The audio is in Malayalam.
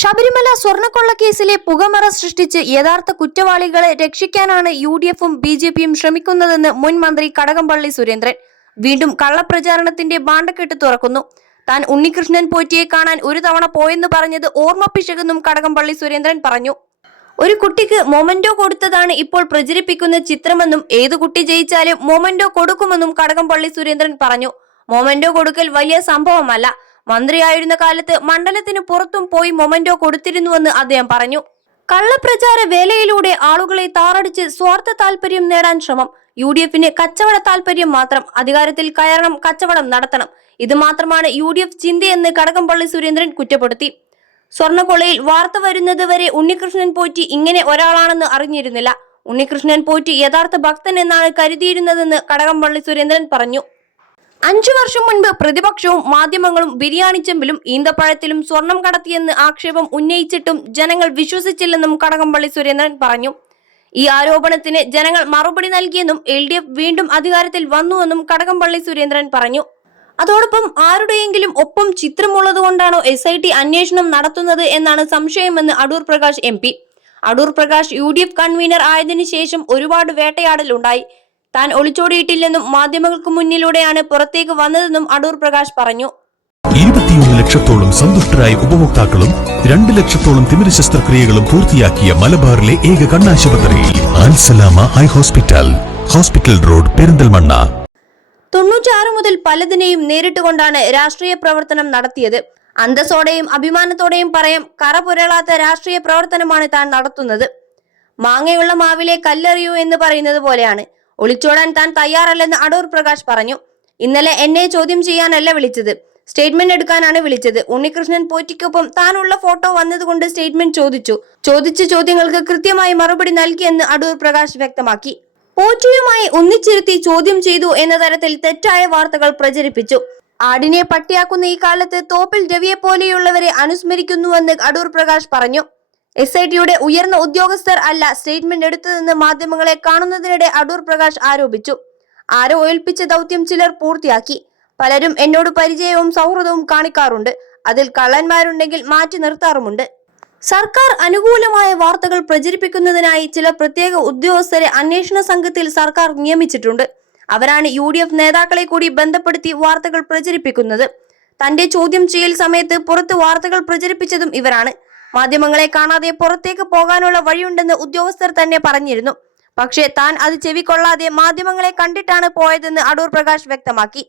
ശബരിമല സ്വർണക്കൊള്ള കേസിലെ പുകമറ സൃഷ്ടിച്ച് യഥാർത്ഥ കുറ്റവാളികളെ രക്ഷിക്കാനാണ് യു ഡി എഫും ബി ജെ പിയും ശ്രമിക്കുന്നതെന്ന് മുൻ മന്ത്രി കടകംപള്ളി സുരേന്ദ്രൻ. വീണ്ടും കള്ളപ്രചാരണത്തിന്റെ ബാണ്ടക്കെട്ട് തുറക്കുന്നു. താൻ ഉണ്ണികൃഷ്ണൻ പോറ്റിയെ കാണാൻ ഒരു തവണ പോയെന്ന് പറഞ്ഞത് ഓർമ്മപ്പിശകെന്നും കടകംപള്ളി സുരേന്ദ്രൻ പറഞ്ഞു. ഒരു കുട്ടിക്ക് മൊമന്റോ കൊടുത്തതാണ് ഇപ്പോൾ പ്രചരിപ്പിക്കുന്ന ചിത്രമെന്നും ഏതു കുട്ടി ജയിച്ചാലും മൊമന്റോ കൊടുക്കുമെന്നും കടകംപള്ളി സുരേന്ദ്രൻ പറഞ്ഞു. മൊമന്റോ കൊടുക്കൽ വലിയ സംഭവമല്ല. മന്ത്രിയായിരുന്ന കാലത്ത് മണ്ഡലത്തിന് പുറത്തും പോയി മൊമന്റോ കൊടുത്തിരുന്നുവെന്ന് അദ്ദേഹം പറഞ്ഞു. കള്ളപ്രചാര വേലയിലൂടെ ആളുകളെ താറടിച്ച് സ്വാർത്ഥ താല്പര്യം നേടാൻ ശ്രമം. യു ഡി എഫിന് കച്ചവട താല്പര്യം മാത്രം. അധികാരത്തിൽ കയറണം കച്ചവടം നടത്തണം. ഇത് മാത്രമാണ് യു ഡി എഫ് ചിന്തയെന്ന് കടകംപള്ളി സുരേന്ദ്രൻ കുറ്റപ്പെടുത്തി. സ്വർണക്കൊളയിൽ വാർത്ത വരുന്നത് വരെ ഉണ്ണികൃഷ്ണൻ പോറ്റി ഇങ്ങനെ ഒരാളാണെന്ന് അറിഞ്ഞിരുന്നില്ല. ഉണ്ണികൃഷ്ണൻ പോറ്റി യഥാർത്ഥ ഭക്തൻ എന്നാണ് കരുതിയിരുന്നതെന്ന് കടകംപള്ളി സുരേന്ദ്രൻ പറഞ്ഞു. അഞ്ചു വർഷം മുൻപ് പ്രതിപക്ഷവും മാധ്യമങ്ങളും ബിരിയാണി ചെമ്പിലും ഈന്തപ്പഴത്തിലും സ്വർണം കടത്തിയെന്ന് ആക്ഷേപം ഉന്നയിച്ചിട്ടും ജനങ്ങൾ വിശ്വസിച്ചില്ലെന്നും കടകംപള്ളി സുരേന്ദ്രൻ പറഞ്ഞു. ഈ ആരോപണത്തിന് ജനങ്ങൾ മറുപടി നൽകിയെന്നും എൽ ഡി എഫ് വീണ്ടും അധികാരത്തിൽ വന്നുവെന്നും കടകംപള്ളി സുരേന്ദ്രൻ പറഞ്ഞു. അതോടൊപ്പം ആരുടെയെങ്കിലും ഒപ്പം ചിത്രമുള്ളതുകൊണ്ടാണോ എസ് ഐ ടി അന്വേഷണം നടത്തുന്നത് എന്നാണ് സംശയമെന്ന് Adoor Prakash M P. Adoor Prakash U D F convener ആയതിനു ശേഷം ഒരുപാട് വേട്ടയാടലുണ്ടായി. താൻ ഒളിച്ചോടിയിട്ടില്ലെന്നും മാധ്യമങ്ങൾക്ക് മുന്നിലൂടെയാണ് പുറത്തേക്ക് വന്നതെന്നും അടൂർ പ്രകാശ് പറഞ്ഞു. ഇരുപത്തിയൊന്ന് ലക്ഷത്തോളം സന്തുഷ്ടരായ ഉപഭോക്താക്കളും രണ്ട് ലക്ഷത്തോളം തിമിര ശസ്ത്രക്രിയകളും പൂർത്തിയാക്കിയ മലബാറിലെ ഏക കണ്ണാശുപത്രി Alsalama eye hospital hospital road Perinthalmanna. തൊണ്ണൂറ്റാറ് മുതൽ പലതിനെയും നേരിട്ടുകൊണ്ടാണ് രാഷ്ട്രീയ പ്രവർത്തനം നടത്തിയത്. അന്തസ്സോടെയും അഭിമാനത്തോടെയും പറയാം കറ പുരളാത്ത രാഷ്ട്രീയ പ്രവർത്തനമാണ് താൻ നടത്തുന്നത്. മാങ്ങയുള്ള മാവിലെ കല്ലെറിയൂ എന്ന് പറയുന്നത് പോലെയാണ്. ഒളിച്ചോടാൻ താൻ തയ്യാറല്ലെന്ന് അടൂർ പ്രകാശ് പറഞ്ഞു. ഇന്നലെ എന്നെ ചോദ്യം ചെയ്യാനല്ല വിളിച്ചത്. സ്റ്റേറ്റ്മെന്റ് എടുക്കാനാണ് വിളിച്ചത്. ഉണ്ണികൃഷ്ണൻ പോറ്റിക്കൊപ്പം താനുള്ള ഫോട്ടോ വന്നതുകൊണ്ട് സ്റ്റേറ്റ്മെന്റ് ചോദിച്ചു. ചോദിച്ച ചോദ്യങ്ങൾക്ക് കൃത്യമായി മറുപടി നൽകിയെന്ന് അടൂർ പ്രകാശ് വ്യക്തമാക്കി. പോറ്റിയുമായി ഒന്നിച്ചിരുത്തി ചോദ്യം ചെയ്തു എന്ന തരത്തിൽ തെറ്റായ വാർത്തകൾ പ്രചരിപ്പിച്ചു. ആടിനെ പട്ടിയാക്കുന്ന ഈ കാലത്ത് തോപ്പിൽ രവിയെ പോലെയുള്ളവരെ അനുസ്മരിക്കുന്നുവെന്ന് അടൂർ പ്രകാശ് പറഞ്ഞു. എസ് ഐ ടിയുടെ ഉയർന്ന ഉദ്യോഗസ്ഥർ അല്ല സ്റ്റേറ്റ്മെന്റ് എടുത്തതെന്ന് മാധ്യമങ്ങളെ കാണുന്നതിനിടെ അടൂർ പ്രകാശ് ആരോപിച്ചു. ആരോ ഏൽപ്പിച്ച ദൗത്യം ചിലർ പൂർത്തിയാക്കി. പലരും എന്നോട് പരിചയവും സൗഹൃദവും കാണിക്കാറുണ്ട്. അതിൽ കള്ളന്മാരുണ്ടെങ്കിൽ മാറ്റി നിർത്താറുമുണ്ട്. സർക്കാർ അനുകൂലമായ വാർത്തകൾ പ്രചരിപ്പിക്കുന്നതിനായി ചില പ്രത്യേക ഉദ്യോഗസ്ഥരെ അന്വേഷണ സംഘത്തിൽ സർക്കാർ നിയമിച്ചിട്ടുണ്ട്. അവരാണ് യു ഡി എഫ് നേതാക്കളെ കൂടി ബന്ധപ്പെടുത്തി വാർത്തകൾ പ്രചരിപ്പിക്കുന്നത്. തന്റെ ചോദ്യം ചെയ്യൽ സമയത്ത് പുറത്ത് വാർത്തകൾ പ്രചരിപ്പിച്ചതും ഇവരാണ്. മാധ്യമങ്ങളെ കാണാതെ പുറത്തേക്ക് പോകാനുള്ള വഴിയുണ്ടെന്ന് ഉദ്യോഗസ്ഥർ തന്നെ പറഞ്ഞിരുന്നു. പക്ഷേ താൻ അത് ചെവിക്കൊള്ളാതെ മാധ്യമങ്ങളെ കണ്ടിട്ടാണ് പോയതെന്ന് അടൂർ പ്രകാശ് വ്യക്തമാക്കി.